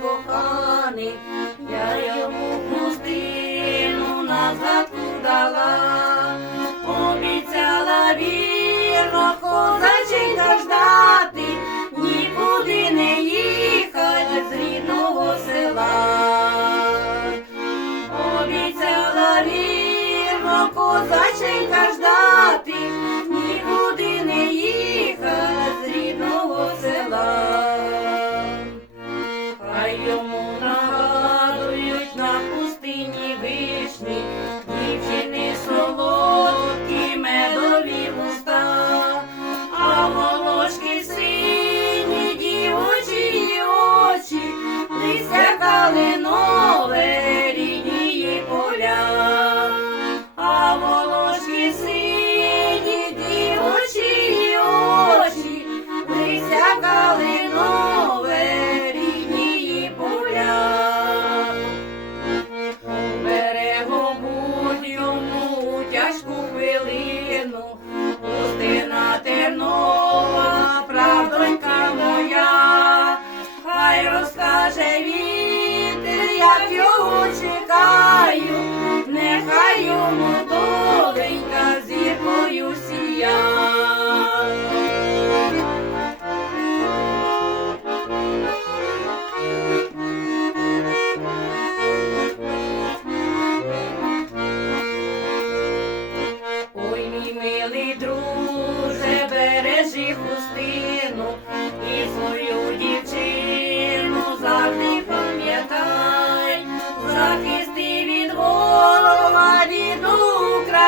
коханий, Baby.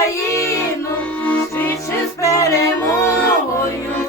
Україну швидше з перемогою.